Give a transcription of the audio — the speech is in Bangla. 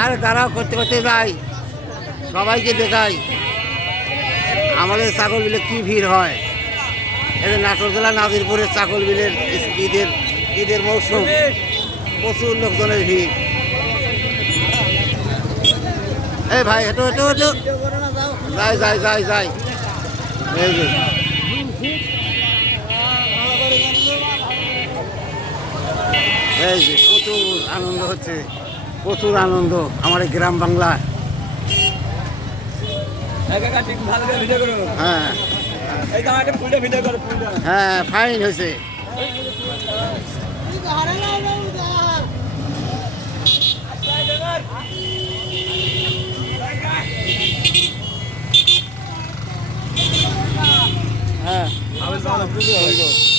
আর তারাও করতে করতে যাই? সবাইকে দেখাই। আমাদের ছাগল বিলে কি ভিড় হয়? এদের নাটোর জেলা নাজিরপুরের ছাগল বিলের ঈদের ঈদের মৌসুম। প্রচুর লোকজনের ভিড়। এই ভাই হেঁটো হেঁটো হেঁটো যাই যাই যাই যাই। এই যে। এই যে প্রচুর আনন্দ হচ্ছে। প্রচুর আনন্দ আমার এই গ্রাম বাংলায়। হ্যাঁ। হ্যাঁ ফাইন হয়েছে। 这咋了不是这样一个